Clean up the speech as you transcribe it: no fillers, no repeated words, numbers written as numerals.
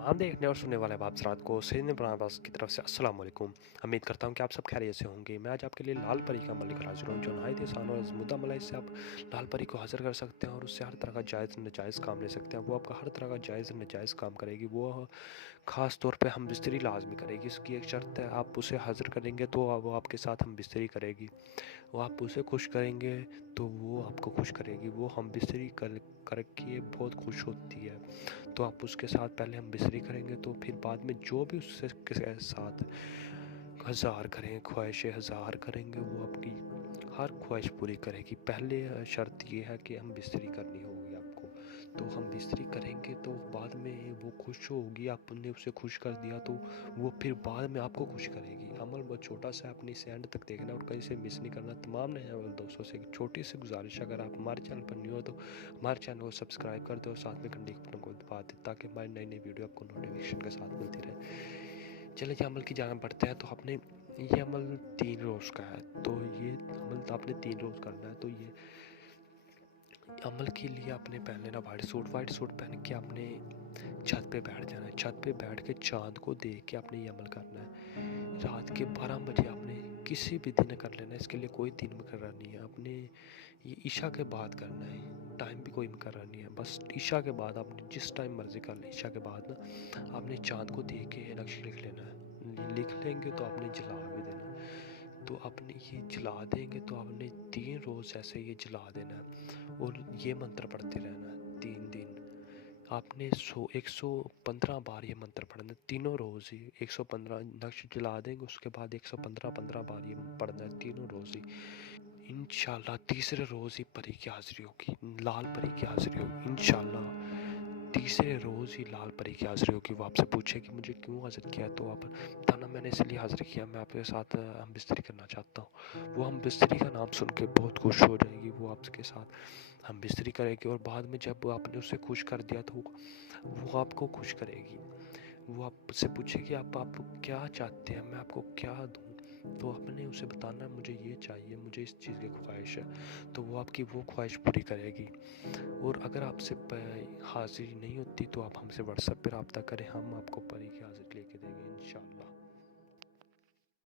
तमाम देखने और सुनने वाले आप हज़रात को सैयद इमरान अब्बास की तरफ से अस्सलाम वालेकुम। उम्मीद करता हूँ कि आप सब खैरियत से होंगे। मैं आज आपके लिए लाल परी का अमल लेकर हाज़िर हूँ, जो नहायत आसान और आज़मूदा अमल है। इससे आप लाल परी को हाज़िर कर सकते हैं और उससे हर तरह का जायज़ नाजायज़ काम ले सकते हैं। वो आपका हर तरह का जायज़ नाजायज़ काम करेगी। वो ख़ास तौर पे हम बिस्तरी लाज़मी करेगी। इसकी एक शर्त है, आप उसे हाज़िर करेंगे तो वो आपके साथ हम बिस्तरी करेगी। वो आप उसे खुश करेंगे तो वो आपको खुश करेगी। वो हम बिस्तरी करके बहुत खुश होती है। तो आप उसके साथ पहले हम बिस्तरी करेंगे, तो फिर बाद में जो भी उससे के साथ हज़ार करें, ख्वाहिशें हज़ार करेंगे, वो आपकी हर ख्वाहिश पूरी करेगी। पहले शर्त ये है कि हम बिस्तरी करनी होगी आपको। तो हम बिस्तरी करेंगे तो बाद में वो खुश होगी। आपने उसे खुश कर दिया तो वो फिर बाद में आपको खुश करेगी। अमल बहुत छोटा सा है, अपनी से एंड तक देखना और कहीं से मिस नहीं करना। तमाम नए अमल दोस्तों से एक छोटी सी गुजारिश, अगर आप हमारे चैनल पर न्यू हो तो हमारे चैनल को सब्सक्राइब कर दो और साथ में घंटी के बटन को दबा दें, ताकि हमारी नई नई वीडियो आपको नोटिफिकेशन के साथ मिलती रहे। चलिए जी, अमल की जान बढ़ते हैं। तो आपने ये अमल 3 रोज़ का है, तो ये अमल तो आपने 3 रोज़ करना है। तो ये अमल के लिए आपने पहन लेना वाइट सूट पहन के आपने छत पे बैठ जाना है। छत पे बैठ के चाँद को देख के आपने ये अमल करना है। रात के 12 बजे आपने किसी भी दिन कर लेना है, इसके लिए कोई दिन मुकर्रर नहीं है। आपने ये इशा के बाद करना है, टाइम भी कोई मुकर्रर नहीं है। बस इशा के बाद आपने जिस टाइम मर्ज़ी कर लें। इशा के बाद ना आपने चाँद को देख के नक्श लिख लेना है। लिख लेंगे तो आपने जला भी देना है। तो आपने ये जला देंगे तो आपने 3 रोज़ ऐसे ये जला देना है और ये मंत्र पढ़ते रहना है 3 दिन। आपने 115 बार ये मंत्र पढ़ना है तीनों रोज़ ही। 115 नक्श जला देंगे, उसके बाद 115 बार ये पढ़ना है तीनों रोज़ ही। इंशाल्लाह तीसरे रोज़ ही परी की हाज़िरी होगी, लाल परी की हाज़िरी होगी। इंशाल्लाह तीसरे रोज़ ही लाल परी की हाज़िरी होगी। वो आपसे पूछेगी मुझे क्यों हाज़िर किया, तो आप बताना मैंने इसलिए हाज़िर किया, मैं आपके साथ हम बिस्तरी करना चाहता हूँ। वो हम बिस्तरी का नाम सुन के बहुत खुश हो जाएगी। वो आपके साथ हम बिस्तरी करेगी और बाद में जब आपने उसे खुश कर दिया तो वो आपको खुश करेगी। वो आपसे पूछेगी आप क्या चाहते हैं, मैं आपको क्या दूँ। तो आपने उसे बताना है मुझे ये चाहिए, मुझे इस चीज़ की ख्वाहिश है। तो वो आपकी वो ख्वाहिश पूरी करेगी। और अगर आपसे हाज़िरी नहीं होती तो आप हमसे व्हाट्सएप पर रब्ता करें, हम आपको परी की हाज़िरी लेके देंगे इंशाअल्लाह।